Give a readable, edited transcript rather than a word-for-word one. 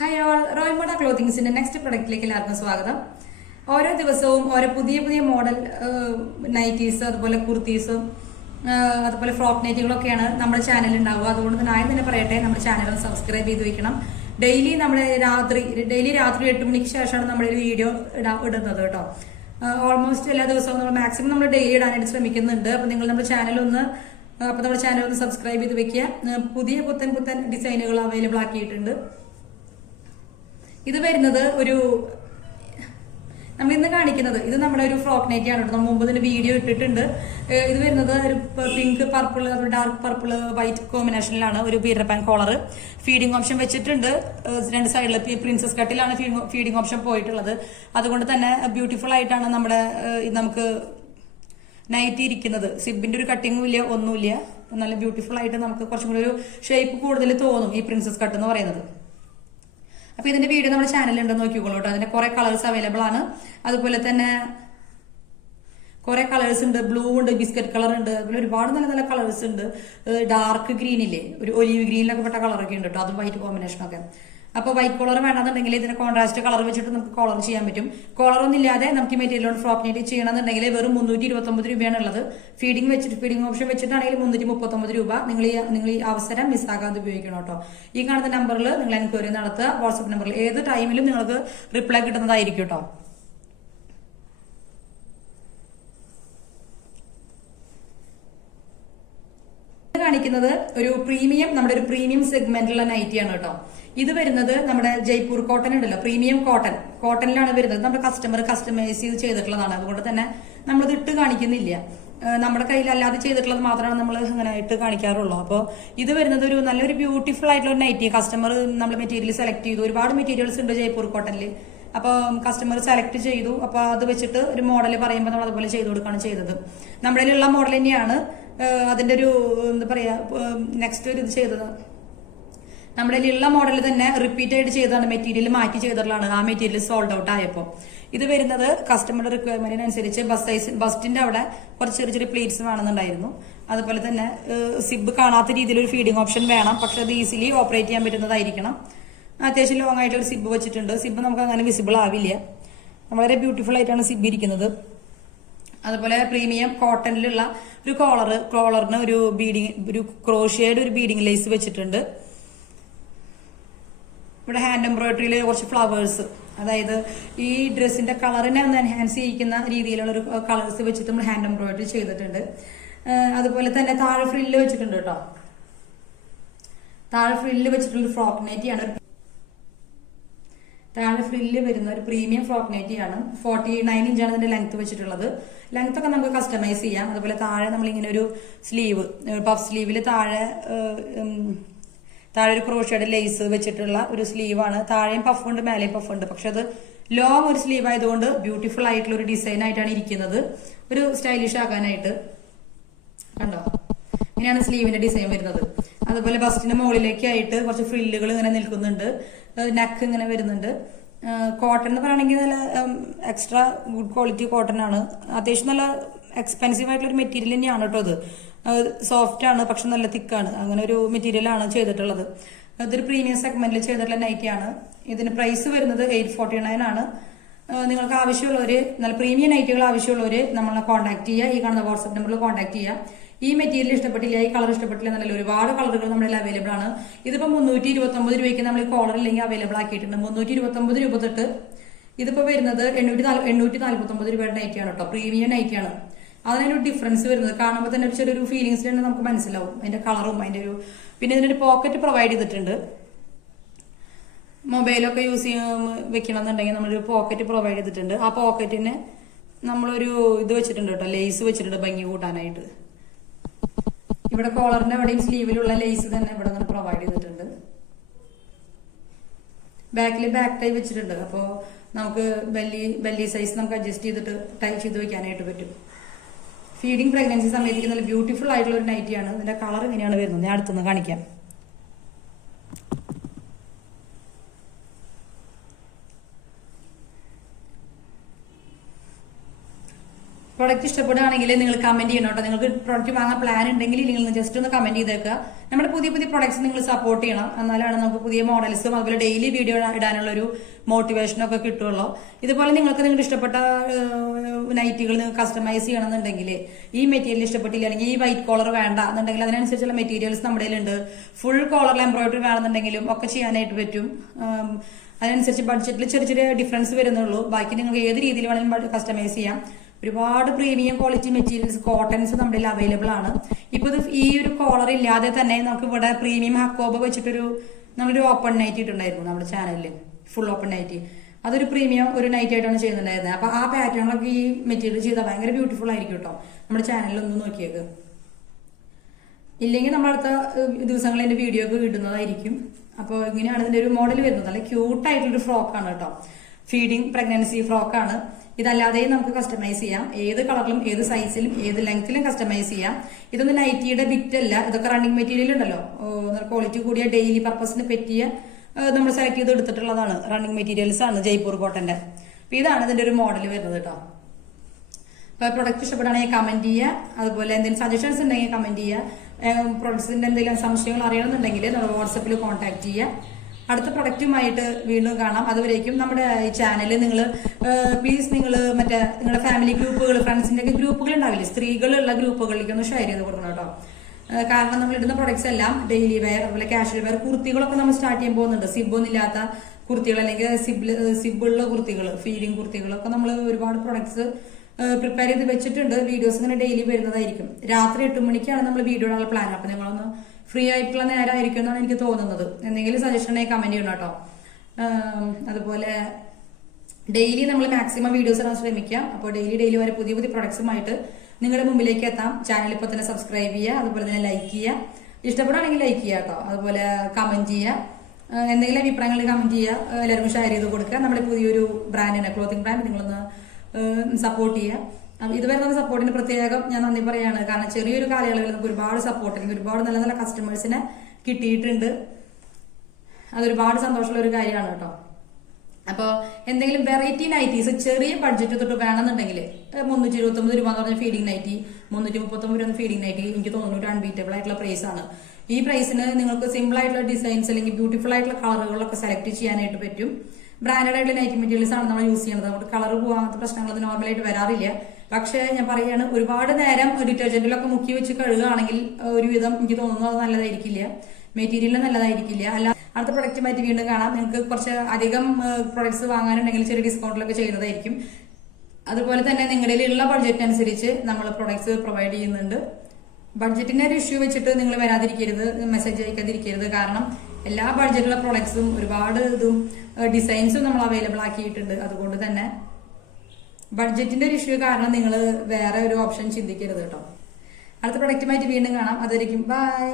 Hi all, royal മോഡ ക്ലോത്തിങ്സിന്റെ next പ്രൊഡക്റ്റിലേക്ക് എല്ലാവർക്കും സ്വാഗതം. ഓരോ ദിവസവും ഓരോ പുതിയ പുതിയ മോഡൽ നൈറ്റീസ്, അതുപോലെ കുർത്തീസും, അതുപോലെ ഫ്രോക്ക് നൈറ്റികളൊക്കെയാണ് നമ്മുടെ ചാനലിൽ ഉണ്ടാവുക. അതുകൊണ്ട് തന്നെ ആദ്യം തന്നെ പറയട്ടെ, നമ്മുടെ ചാനൽ സബ്സ്ക്രൈബ് ചെയ്ത് വെക്കണം. ഡെയിലി രാത്രി 8 മണിക്ക് ശേഷമാണ് നമ്മുടെ ഒരു വീഡിയോ ഇടുന്നത് കേട്ടോ. ഓൾമോസ്റ്റ് എല്ലാ ദിവസവും നമ്മൾ മാക്സിമം നമ്മൾ ഡെയിലി ഇടാനായിട്ട് ശ്രമിക്കുന്നുണ്ട്. അപ്പൊ നിങ്ങൾ നമ്മുടെ ചാനൽ ഒന്ന് സബ്സ്ക്രൈബ് ചെയ്ത് വെക്കുക. പുതിയ പുത്തൻ ഡിസൈനുകൾ അവൈലബിൾ ആക്കിയിട്ടുണ്ട്. ഇത് വരുന്നത് നമ്മൾ ഇന്ന് കാണിക്കുന്നത് ഇത് നമ്മുടെ ഒരു ഫ്രോക്ക് നൈറ്റി ആണ്. നമ്മൾ മുമ്പ് ഇതിന്റെ വീഡിയോ ഇട്ടിട്ടുണ്ട്. ഇത് വരുന്നത് ഒരു pink purple, dark purple white കോമ്പിനേഷനിലാണ്. ഒരു Peter Pan collar, feeding option വെച്ചിട്ടുണ്ട്. രണ്ട് സൈഡിൽ പ്രിൻസസ് കട്ടിലാണ് ഫീഡിംഗ് ഓപ്ഷൻ പോയിട്ടുള്ളത്. അതുകൊണ്ട് തന്നെ ബ്യൂട്ടിഫുൾ ആയിട്ടാണ് നമ്മുടെ നമുക്ക് നൈറ്റി ഇരിക്കുന്നത്. സിബിന്റെ ഒരു കട്ടിങ്ങും ഇല്ല, ഒന്നുമില്ല. നല്ല ബ്യൂട്ടിഫുൾ ആയിട്ട് നമുക്ക് കുറച്ചും കൂടി ഒരു ഷേപ്പ് കൂടുതൽ തോന്നും ഈ പ്രിൻസസ് കട്ട് എന്ന് പറയുന്നത്. അപ്പൊ ഇതിന്റെ വീഡിയോ നമ്മുടെ ചാനലിൽ ഉണ്ടെന്ന് നോക്കിക്കോളൂ കേട്ടോ. അതിന്റെ കുറെ കളേഴ്സ് അവൈലബിൾ ആണ്. അതുപോലെ തന്നെ കുറെ കളേഴ്സ് ഉണ്ട്. ബ്ലൂ ഉണ്ട്, ബിസ്ക്കറ്റ് കളർ ഉണ്ട്, അതുപോലെ ഒരുപാട് നല്ല നല്ല കളേഴ്സ് ഉണ്ട്. ഡാർക്ക് ഗ്രീൻ ഇല്ലേ, ഒരു ഒലിവ് ഗ്രീനിലൊക്കെ പെട്ട കളറൊക്കെ ഉണ്ട് കേട്ടോ. അതും വൈറ്റ് കോമ്പിനേഷൻ ഒക്കെ. അപ്പോൾ വൈറ്റ് കോളർ വേണമെന്നുണ്ടെങ്കിൽ ഇതിന് കോൺട്രാസ്റ്റ് കളർ വെച്ചിട്ട് നമുക്ക് കോളർ ചെയ്യാൻ പറ്റും. കോളർ ഒന്നും ഇല്ലാതെ നമുക്ക് മെറ്റീരിയൽ ഫ്രോക്ക് നൈറ്റി ചെയ്യണമെന്നുണ്ടെങ്കിൽ വെറും 329 രൂപയാണ് ഉള്ളത്. ഫീഡിംഗ് ഓപ്ഷൻ വെച്ചിട്ടാണെങ്കിൽ 339 രൂപ. നിങ്ങൾ ഈ അവസരം മിസ്സാകാതെ ഉപയോഗിക്കണം കേട്ടോ. ഈ കാണുന്ന നമ്പറിൽ നിങ്ങൾ എൻക്വയറി നടത്തുക. വാട്സ്ആപ്പ് നമ്പറിൽ ഏത് ടൈമിലും നിങ്ങൾക്ക് റിപ്ലൈ കിട്ടുന്നതായിരിക്കും കേട്ടോ. കാണിക്കുന്നത് നമ്മുടെ ഒരു പ്രീമിയം സെഗ്മെന്റിലുള്ള നൈറ്റിയാണ് കേട്ടോ. ഇത് വരുന്നത് നമ്മുടെ ജയ്പൂർ കോട്ടൺ ഉണ്ടല്ലോ, പ്രീമിയം കോട്ടണിലാണ് വരുന്നത്. നമ്മുടെ കസ്റ്റമൈസ് ചെയ്തിട്ടുള്ളതാണ്. അതുകൊണ്ട് തന്നെ നമ്മളിത് ഇട്ട് കാണിക്കുന്നില്ല. നമ്മുടെ കയ്യിൽ അല്ലാതെ ചെയ്തിട്ടുള്ളത് മാത്രമാണ് നമ്മൾ ഇങ്ങനെ ഇട്ട് കാണിക്കാറുള്ളൂ. അപ്പോൾ ഇത് വരുന്നത് ഒരു നല്ലൊരു ബ്യൂട്ടിഫുൾ ആയിട്ടുള്ള ഒരു നൈറ്റി. കസ്റ്റമർ നമ്മൾ മെറ്റീരിയൽ സെലക്ട് ചെയ്തു. ഒരുപാട് മെറ്റീരിയൽസ് ഉണ്ട് ജയ്പൂർ കോട്ടണിൽ. അപ്പോൾ കസ്റ്റമർ സെലക്ട് ചെയ്തു. അപ്പോൾ അത് വെച്ചിട്ട് ഒരു മോഡൽ പറയുമ്പോൾ നമ്മൾ അതുപോലെ ചെയ്ത് കൊടുക്കുകയാണ് ചെയ്തത്. നമ്മുടെ കയ്യിലുള്ള മോഡൽ തന്നെയാണ്. അതിന്റെ ഒരു എന്താ പറയാ, നെക്സ്റ്റ് ഒരു ഇത് ചെയ്തത് നമ്മുടെ ഉള്ള മോഡൽ തന്നെ റിപ്പീറ്റ് ആയിട്ട് ചെയ്തതാണ്. മെറ്റീരിയൽ മാറ്റി ചെയ്തിട്ടുള്ളതാണ്. ആ മെറ്റീരിയൽ സോൾഡ് ഔട്ട് ആയപ്പോൾ ഇത് വരുന്നത് കസ്റ്റമറുടെ റിക്വയർമെന്റിനനുസരിച്ച് ബസ്റ്റിന്റെ അവിടെ കുറച്ച് ചെറിയ പ്ലീറ്റ്സ് വേണമെന്നുണ്ടായിരുന്നു. അതുപോലെ തന്നെ സിബ് കാണാത്ത രീതിയിൽ ഒരു ഫീഡിംഗ് ഓപ്ഷൻ വേണം. പക്ഷെ അത് ഈസിലി ഓപ്പറേറ്റ് ചെയ്യാൻ പറ്റുന്നതായിരിക്കണം. അത്യാവശ്യം ലോങ് ആയിട്ട് ഒരു സിബ് വെച്ചിട്ടുണ്ട്. സിബ് നമുക്ക് അങ്ങനെ വിസിബിൾ ആവില്ല. വളരെ ബ്യൂട്ടിഫുൾ ആയിട്ടാണ് സിബ് ഇരിക്കുന്നത്. അതുപോലെ പ്രീമിയം കോട്ടണിലുള്ള ഒരു കോളറിന് ഒരു ക്രോഷിയയുടെ ഒരു ബീഡിംഗ് ലേസ് വെച്ചിട്ടുണ്ട്. ഇവിടെ ഹാൻഡ് എംബ്രോയിഡറിയിൽ കുറച്ച് ഫ്ലവേഴ്സ്, അതായത് ഈ ഡ്രസ്സിന്റെ കളറിനെ ഒന്ന് എൻഹാൻസ് ചെയ്യിക്കുന്ന രീതിയിലുള്ള ഒരു കളേഴ്സ് വെച്ചിട്ട് നമ്മൾ ഹാൻഡ് എംബ്രോയിഡറി ചെയ്തിട്ടുണ്ട്. അതുപോലെ തന്നെ താഴെ ഫ്രില്ല് വെച്ചിട്ടുണ്ട് കേട്ടോ. താഴെ ഫ്രില്ല് വെച്ചിട്ടുള്ള ഫ്രോക്ക് നൈറ്റിയാണ്. താഴെ ഫ്രില്ല് വരുന്ന ഒരു പ്രീമിയം ഫ്രോക്ക് നൈറ്റിയാണ്. 49 ഇഞ്ചാണ് ഇതിന്റെ ലെങ്ത് വെച്ചിട്ടുള്ളത്. ലെങ്ത് ഒക്കെ നമുക്ക് കസ്റ്റമൈസ് ചെയ്യാം. അതുപോലെ താഴെ നമ്മളിങ്ങനെ ഒരു സ്ലീവ്, പഫ് സ്ലീവിൽ താഴെ ഒരു ക്രോഷയുടെ ലേസ് വെച്ചിട്ടുള്ള ഒരു സ്ലീവാണ്. താഴെയും പഫ് ഉണ്ട്, മേലെയും പഫ് ഉണ്ട്. പക്ഷെ അത് ലോങ് ഒരു സ്ലീവ് ആയതുകൊണ്ട് ബ്യൂട്ടിഫുൾ ആയിട്ടുള്ള ഒരു ഡിസൈൻ ആയിട്ടാണ് ഇരിക്കുന്നത്. ഒരു സ്റ്റൈലിഷ് ആക്കാനായിട്ട് കണ്ടോ, ഇങ്ങനെയാണ് സ്ലീവിന്റെ ഡിസൈൻ വരുന്നത്. അതുപോലെ ബസ്റ്റിന്റെ മുകളിലേക്ക് ആയിട്ട് കുറച്ച് ഫ്രില്ലുകൾ ഇങ്ങനെ നിൽക്കുന്നുണ്ട്. നെക്ക് ഇങ്ങനെ വരുന്നുണ്ട്. കോട്ടൺ എന്ന് പറയുകയാണെങ്കിൽ നല്ല എക്സ്ട്രാ ഗുഡ് ക്വാളിറ്റി കോട്ടൺ ആണ്. അത്യാവശ്യം നല്ല എക്സ്പെൻസീവ് ആയിട്ടുള്ള ഒരു മെറ്റീരിയൽ തന്നെയാണ് കേട്ടോ. അത് സോഫ്റ്റ് ആണ്, പക്ഷെ നല്ല തിക്കാണ്. അങ്ങനെ ഒരു മെറ്റീരിയലാണ് ചെയ്തിട്ടുള്ളത്. ഇതൊരു പ്രീമിയം സെഗ്മെന്റിൽ ചെയ്തിട്ടുള്ള നൈറ്റിയാണ്. ഇതിന് പ്രൈസ് വരുന്നത് 849 ആണ്. നിങ്ങൾക്ക് ആവശ്യമുള്ളവര്, നല്ല പ്രീമിയം നൈറ്റുകൾ ആവശ്യമുള്ളവര് നമ്മളെ കോൺടാക്ട് ചെയ്യുക. ഈ കാണുന്ന വാട്സ്ആപ്പ് നമ്പറിൽ കോൺടാക്ട് ചെയ്യുക. ഈ മെറ്റീരിയൽ ഇഷ്ടപ്പെട്ടില്ല, ഈ കളർ ഇഷ്ടപ്പെട്ടില്ല എന്നല്ല, ഒരുപാട് കളറുകൾ നമ്മുടെ അവൈലബിൾ ആണ്. ഇതിപ്പോ 329 രൂപയ്ക്ക് നമ്മൾ കോളർ ഇല്ലെങ്കിൽ അവൈലബിൾ ആക്കിയിട്ടുണ്ട്. 329 രൂപ തൊട്ട് ഇതിപ്പോ വരുന്നത് 849 രൂപയുടെ നൈറ്റിയാണ് കേട്ടോ. പ്രീമിയം നൈറ്റിയാണ്. അതിനൊരു ഡിഫറൻസ് വരുന്നത് കാണുമ്പോൾ തന്നെ ചെറിയൊരു ഫീലിംഗ്സ് തന്നെ നമുക്ക് മനസ്സിലാവും. അതിന്റെ കളറും അതിന്റെ ഒരു, പിന്നെ ഇതിനൊരു പോക്കറ്റ് പ്രൊവൈഡ് ചെയ്തിട്ടുണ്ട്. മൊബൈലൊക്കെ യൂസ് ചെയ്യാൻ വെക്കണം എന്നുണ്ടെങ്കിൽ നമ്മളൊരു പോക്കറ്റ് പ്രൊവൈഡ് ചെയ്തിട്ടുണ്ട്. ആ പോക്കറ്റിന് നമ്മളൊരു ഇത് വെച്ചിട്ടുണ്ട് കേട്ടോ, ലേസ് വെച്ചിട്ടുണ്ട് ഭംഗി കൂട്ടാനായിട്ട്. ഇവിടെ കോളറിന്റെ അവിടെയും സ്ലീവിലുള്ള ലേസ് തന്നെ ഇവിടെ നിന്ന് പ്രൊവൈഡ് ചെയ്തിട്ടുണ്ട്. ബാക്കിൽ ബാക്ക് ടൈ വെച്ചിട്ടുണ്ട്. അപ്പോൾ നമുക്ക് ബെല്ലി സൈസ് നമുക്ക് അഡ്ജസ്റ്റ് ചെയ്തിട്ട് ടൈ ചെയ്ത് വെക്കാനായിട്ട് പറ്റും. ഫീഡിംഗ് പ്രഗ്നൻസി സമയത്തേക്ക് നല്ല ബ്യൂട്ടിഫുൾ ആയിട്ടുള്ള ഒരു നൈറ്റിയാണ്. ഇതിന്റെ കളർ ഇങ്ങനെയാണ് വരുന്നത്. ഞാൻ അടുത്തുനിന്ന് കാണിക്കാം. പ്രോഡക്റ്റ് ഇഷ്ടപ്പെടുകയാണെങ്കിൽ നിങ്ങൾ കമന്റ് ചെയ്യണം കേട്ടോ. നിങ്ങൾക്ക് പ്രോഡക്റ്റ് വാങ്ങാൻ പ്ലാൻ ഉണ്ടെങ്കിൽ നിങ്ങൾ ജസ്റ്റ് ഒന്ന് കമന്റ് ചെയ്തേക്കുക. നമ്മുടെ പുതിയ പുതിയ പ്രോഡക്ട്സ് നിങ്ങൾ സപ്പോർട്ട് ചെയ്യണം. എന്നാലാണ് നമുക്ക് പുതിയ മോഡൽസും അതുപോലെ ഡെയിലി വീഡിയോ ഇടാനുള്ള ഒരു മോട്ടിവേഷനും ഒക്കെ കിട്ടുള്ളൂ. ഇതുപോലെ നിങ്ങൾക്ക് നിങ്ങളുടെ ഇഷ്ടപ്പെട്ട നൈറ്റുകൾ നിങ്ങൾക്ക് കസ്റ്റമൈസ് ചെയ്യണമെന്നുണ്ടെങ്കിൽ ഈ മെറ്റീരിയൽ ഇഷ്ടപ്പെട്ടില്ല അല്ലെങ്കിൽ ഈ വൈറ്റ് കോളർ വേണ്ട എന്നുണ്ടെങ്കിൽ അതിനനുസരിച്ചുള്ള മെറ്റീരിയൽസ് നമ്മുടെ കയ്യിലുണ്ട്. ഫുൾ കോളറിൽ എംബ്രോയിഡറി വേണമെന്നുണ്ടെങ്കിലും ഒക്കെ ചെയ്യാനായിട്ട് പറ്റും. അതിനനുസരിച്ച് ബഡ്ജറ്റിൽ ചെറിയ ചെറിയ ഡിഫറൻസ് വരുന്നുള്ളൂ. ബാക്കി നിങ്ങൾക്ക് ഏത് രീതിയിൽ വേണമെങ്കിലും കസ്റ്റമൈസ് ചെയ്യാം. ഒരുപാട് പ്രീമിയം ക്വാളിറ്റി മെറ്റീരിയൽസ് കോട്ടൺസ് നമ്മുടെ അവൈലബിൾ ആണ്. ഇപ്പൊ ഈ ഒരു കോളർ ഇല്ലാതെ തന്നെ നമുക്ക് ഇവിടെ പ്രീമിയം ഹക്കോബ വെച്ചിട്ടൊരു നമ്മളൊരു ഓപ്പൺ നൈറ്റ് ഇട്ടുണ്ടായിരുന്നു നമ്മുടെ ചാനലിൽ. ഫുൾ ഓപ്പൺ നൈറ്റ്, അതൊരു പ്രീമിയം ഒരു നൈറ്റ് ആയിട്ടാണ് ചെയ്യുന്നുണ്ടായിരുന്നത്. അപ്പൊ ആ പാറ്റേണിലൊക്കെ ഈ മെറ്റീരിയൽ ചെയ്താൽ ഭയങ്കര ബ്യൂട്ടിഫുൾ ആയിരിക്കും കേട്ടോ. നമ്മുടെ ചാനലിൽ ഒന്ന് നോക്കിയേക്ക്. ഇല്ലെങ്കിൽ നമ്മൾ അടുത്ത ദിവസങ്ങളിൽ എന്റെ വീഡിയോ ഒക്കെ ഇടുന്നതായിരിക്കും. അപ്പോൾ ഇങ്ങനെയാണ് ഇതിന്റെ ഒരു മോഡൽ വരുന്നത്. നല്ല ക്യൂട്ടായിട്ടുള്ളൊരു ഫ്രോക്കാണ് കേട്ടോ. ഫീഡിങ് പ്രഗ്നൻസി ഫ്രോക്കാണ്. ഇതല്ലാതെ നമുക്ക് കസ്റ്റമൈസ് ചെയ്യാം. ഏത് കളറിലും ഏത് സൈസിലും ഏത് ലെങ്ത്തിലും കസ്റ്റമൈസ് ചെയ്യാം. ഇതൊന്നും നൈറ്റിയുടെ ബിറ്റ് അല്ല. ഇതൊക്കെ റണ്ണിങ് മെറ്റീരിയൽ ഉണ്ടല്ലോ, ക്വാളിറ്റി കൂടിയ ഡെയിലി പർപ്പസിന് പറ്റിയ നമ്മൾ സെലക്ട് ചെയ്ത് എടുത്തിട്ടുള്ളതാണ്. റണ്ണിങ് മെറ്റീരിയൽസ് ആണ് ജയ്പൂർ കോട്ടന്റെ. അപ്പൊ ഇതാണ് ഇതിന്റെ ഒരു മോഡൽ വരുന്നത് കേട്ടോ. അപ്പൊ പ്രൊഡക്റ്റ് ഇഷ്ടപ്പെടുകയാണെങ്കിൽ കമന്റ് ചെയ്യുക. അതുപോലെ എന്തെങ്കിലും സജഷൻസ് ഉണ്ടെങ്കിൽ കമന്റ് ചെയ്യുക. പ്രൊഡക്ട്സിന്റെ എന്തെങ്കിലും സംശയങ്ങൾ അറിയണമെന്നുണ്ടെങ്കിൽ നമ്മൾ വാട്സപ്പിൽ കോൺടാക്ട് ചെയ്യുക. അടുത്ത പ്രൊഡക്റ്റുമായിട്ട് വീണ്ടും കാണാം. അതുവരേക്കും നമ്മുടെ ഈ ചാനൽ നിങ്ങൾ പ്ലീസ് നിങ്ങൾ മറ്റേ നിങ്ങളുടെ ഫാമിലി ഗ്രൂപ്പുകൾ, ഫ്രണ്ട്സിന്റെ ഒക്കെ ഗ്രൂപ്പുകൾ ഉണ്ടാവില്ലേ, സ്ത്രീകളുള്ള ഗ്രൂപ്പുകളിലേക്ക് ഒന്ന് ഷെയർ ചെയ്ത് കൊടുക്കണം കേട്ടോ. കാരണം നമ്മൾ ഇടുന്ന പ്രൊഡക്ട്സ് എല്ലാം ഡെയിലി വെയർ അതുപോലെ കാഷ്വൽ വെയർ കുർത്തികളൊക്കെ നമ്മൾ സ്റ്റാർട്ട് ചെയ്യാൻ പോകുന്നുണ്ട്. സിബൊന്നും ഇല്ലാത്ത കുർത്തികൾ അല്ലെങ്കിൽ സിബുള്ള കുർത്തികൾ, ഫീഡിങ് കുർത്തികളൊക്കെ നമ്മൾ ഒരുപാട് പ്രൊഡക്ട്സ് പ്രിപ്പയർ ചെയ്ത് വെച്ചിട്ടുണ്ട്. വീഡിയോസ് ഇങ്ങനെ ഡെയിലി വരുന്നതായിരിക്കും. രാത്രി 8 മണിക്കാണ് നമ്മൾ വീഡിയോ ഇടാനുള്ള പ്ലാൻ. അപ്പൊ നിങ്ങളൊന്ന് ഫ്രീ ആയിട്ടുള്ള നേരമായിരിക്കും എന്നാണ് എനിക്ക് തോന്നുന്നത്. എന്തെങ്കിലും സജഷൻ ഉണ്ടെങ്കിൽ കമന്റ് ചെയ്യണം കേട്ടോ. അതുപോലെ ഡെയിലി നമ്മൾ മാക്സിമം വീഡിയോസ് ഇടാൻ ശ്രമിക്കാം. അപ്പോൾ ഡെയിലി വരെ പുതിയ പുതിയ പ്രൊഡക്ട്സുമായിട്ട് നിങ്ങളുടെ മുമ്പിലേക്ക് എത്താം. ചാനൽ ഇപ്പോൾ തന്നെ സബ്സ്ക്രൈബ് ചെയ്യുക. അതുപോലെ തന്നെ ലൈക്ക് ചെയ്യുക. ഇഷ്ടപ്പെടുകയാണെങ്കിൽ ലൈക്ക് ചെയ്യുക കേട്ടോ. അതുപോലെ കമന്റ് ചെയ്യുക. എന്തെങ്കിലും അഭിപ്രായങ്ങൾ കമന്റ് ചെയ്യുക. എല്ലാവർക്കും ഷെയർ ചെയ്ത് കൊടുക്കുക. നമ്മുടെ പുതിയൊരു ബ്രാൻഡിനെ, ക്ലോത്തിങ് ബ്രാൻഡ് നിങ്ങളൊന്ന് സപ്പോർട്ട് ചെയ്യുക. ഇതുവരെ നമുക്ക് സപ്പോർട്ടിന് പ്രത്യേകം ഞാൻ നന്ദി പറയാണ്. കാരണം ചെറിയൊരു കാലയളവിൽ നമുക്ക് ഒരുപാട് സപ്പോർട്ട് അല്ലെങ്കിൽ ഒരുപാട് നല്ല നല്ല കസ്റ്റമേഴ്സിനെ കിട്ടിയിട്ടുണ്ട്. അതൊരുപാട് സന്തോഷമുള്ള ഒരു കാര്യമാണ് കേട്ടോ. അപ്പോൾ എന്തെങ്കിലും വെറൈറ്റി നൈറ്റീസ് ചെറിയ ബഡ്ജറ്റ് തൊട്ട് വേണമെന്നുണ്ടെങ്കിൽ 329 രൂപ എന്ന് പറഞ്ഞ ഫീഡിംഗ് നൈറ്റി, 339 രൂപ ഫീഡിംഗ് നൈറ്റി എനിക്ക് തോന്നുന്നു ഒരു അൺബീറ്റബിൾ ആയിട്ടുള്ള പ്രൈസ് ആണ്. ഈ പ്രൈസിന് നിങ്ങൾക്ക് സിമ്പിൾ ആയിട്ടുള്ള ഡിസൈൻസ് അല്ലെങ്കിൽ ബ്യൂട്ടിഫുൾ ആയിട്ടുള്ള കളറുകളൊക്കെ സെലക്ട് ചെയ്യാനായിട്ട് പറ്റും. ബ്രാൻഡഡ് ആയിട്ടുള്ള നൈറ്റി മെറ്റീരിയൽസ് ആണ് നമ്മൾ യൂസ് ചെയ്യുന്നത്. അതുകൊണ്ട് കളർ പോകാത്ത പ്രശ്നങ്ങളൊന്നും നോർമലായിട്ട് വരാറില്ല. പക്ഷേ ഞാൻ പറയുകയാണ്, ഒരുപാട് നേരം ഡിറ്റർജന്റിലൊക്കെ മുക്കി വെച്ച് കഴുകുകയാണെങ്കിൽ ഒരുവിധം എനിക്ക് തോന്നുന്നു അത് നല്ലതായിരിക്കില്ല, മെറ്റീരിയൽ നല്ലതായിരിക്കില്ല. അല്ല, അടുത്ത പ്രൊഡക്റ്റുമായിട്ട് വീണ്ടും കാണാം. നിങ്ങൾക്ക് കുറച്ച് അധികം പ്രൊഡക്ട്സ് വാങ്ങാനുണ്ടെങ്കിൽ ചെറിയ ഡിസ്കൗണ്ടിലൊക്കെ ചെയ്യുന്നതായിരിക്കും. അതുപോലെ തന്നെ നിങ്ങളുടെ ഉള്ള ബഡ്ജറ്റ് അനുസരിച്ച് നമ്മൾ പ്രൊഡക്ട്സ് പ്രൊവൈഡ് ചെയ്യുന്നുണ്ട്. ബഡ്ജറ്റിന്റെ ഒരു ഇഷ്യൂ വെച്ചിട്ട് നിങ്ങൾ വരാതിരിക്കരുത്, മെസ്സേജ് അയക്കാതിരിക്കരുത്. കാരണം എല്ലാ ബഡ്ജറ്റുള്ള പ്രൊഡക്ട്സും ഒരുപാട് ഡിസൈൻസും നമ്മൾ അവൈലബിൾ ആക്കിയിട്ടുണ്ട്. അതുകൊണ്ട് തന്നെ ബഡ്ജറ്റിന്റെ ഒരു ഇഷ്യൂ കാരണം നിങ്ങൾ വേറെ ഒരു ഓപ്ഷൻ ചിന്തിക്കരുത് കേട്ടോ. അടുത്ത പ്രൊഡക്റ്റുമായിട്ട് വീണ്ടും കാണാം. അതുവരെയും ബൈ.